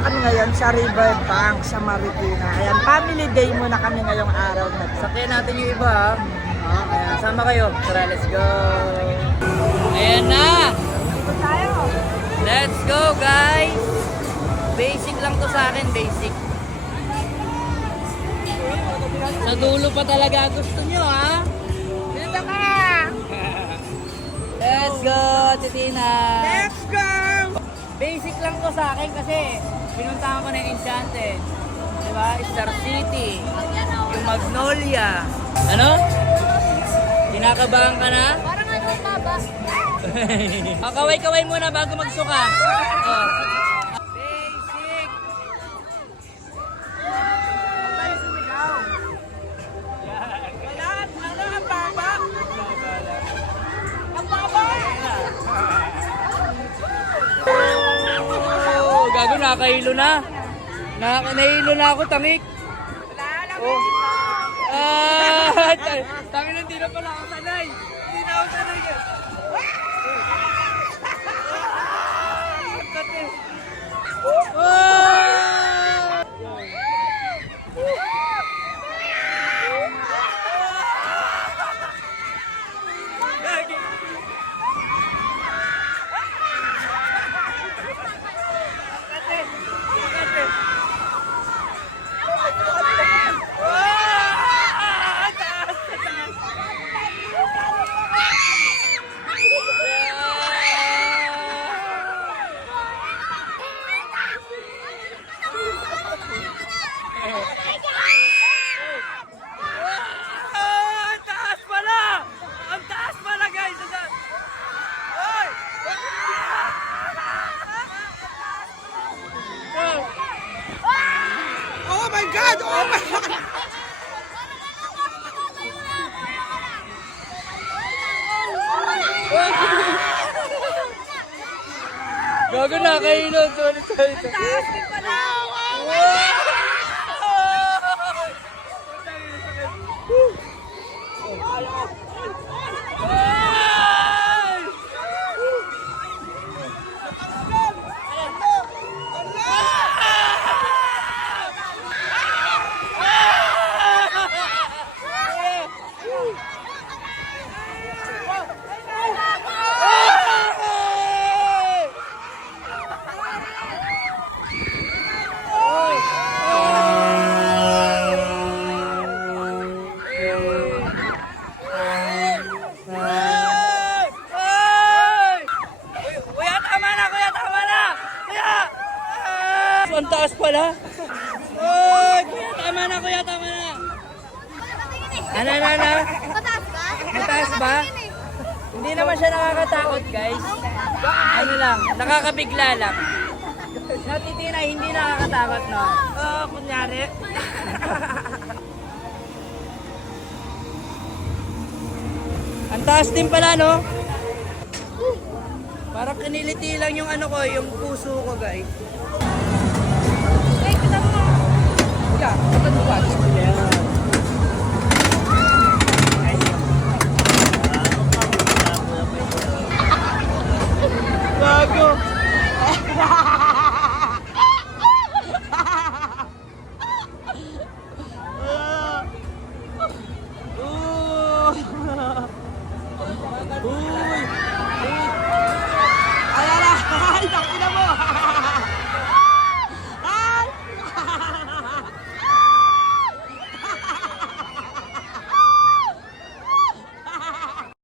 kami ngayon sa Riverbank sa Marikina. Ayan, family day muna kami ngayong araw na to. Sakyan natin yung iba ha. Ayan, sama kayo. Tara, let's go. Ayan na. Dito tayo. Let's go guys. Basic lang to sa akin, basic. Sa dulo pa talaga gusto nyo ha. Dito ka! Let's go, Titina. Let's go! Basic lang to sa akin kasi pinuntahan ko na yung Enchanted. Diba? Star City. Yung Magnolia. Ano? Kinakabahan ka na? Parang ano baba. Kaway-kaway muna bago magsuka. Oh. Basic. Huwag tayo sumigaw. Wala, ano, ang baba. Ang baba! Oh, gago, nakahilo na. Nahilo na ako, tangik. Wala, alam mo. Oh. Tangin, hindi na pala ako sanay. Hindi na ako sanay. Ang taas pala! Ang taas pala, guys! Ang taas! Oy! Oh my God! Oh my God! Gago, nakahilo. Sorry. Taas din pala! Ang taas pala. Oy, kuya, tama na, kuya, tama na. Ano? Mataas ba? Mataas ba? Hindi naman siya nakakatakot, guys. Ano lang, nakakabigla lang. Natitina, hindi nakakatakot, no? Kunyari. Ang taas din pala, no? Parang kiniliti lang yung ano ko, yung puso ko, guys.